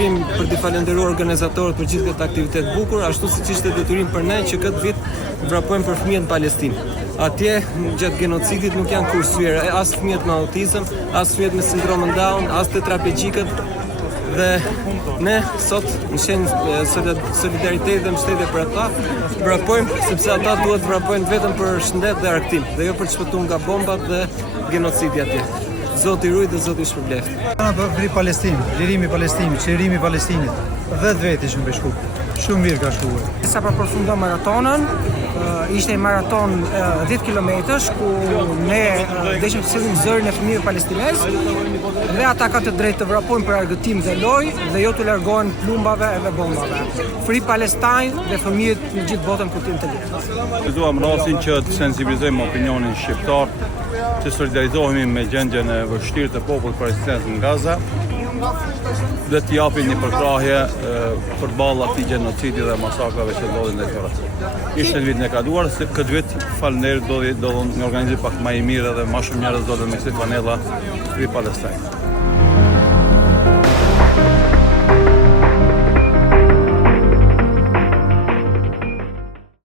detyrim për t'i falendëruar organizatorët për gjithë këtë aktivitet bukur, ashtu siç ishte detyrim për ne që këtë vit vrapojmë për fëmijët në Palestinë. Atje gjatë genocidit nuk janë kursyer as fëmijët me autizëm, as fëmijët me sindromën Down, as tetrapegjikët. Dhe ne sot në shenjë solidariteti dhe mbështetje për ata vrapojmë sepse ata duhet vrapojnë vetëm për shëndet dhe argëtim dhe jo për të shpëtuar nga bombat dhe genocidi atje. Zoti ruaj dhe Zoti shpërbleft. Vri Palestinë, lirimi i Palestinit, çlirimi i Palestinit. 10 vjet ishim me shku. Shumë mirë ka shkuar. Sa përfundon maratonën, ishte një maraton 10 kilometrash ku ne dëshim të sillim zërin e fëmijëve palestinez dhe ata kanë të drejtë të vrapojnë për argëtim dhe lojë dhe jo të largohen plumbave dhe bombave. Free Palestine dhe fëmijët në gjithë botën ku të lirë. Filluam rastin që të sensibilizojmë opinionin shqiptar, të solidarizohemi me gjendjen e vështirë të popullit palestinez në Gaza dhe të japin një përkrahje përballë atij genocidi dhe masakrave që ndodhin në këtë. Ishte në vitin e kaluar, se këtë vit falënderit do një organizim pak më i mirë dhe më shumë njerëz do të me kësaj panella Free Palestine.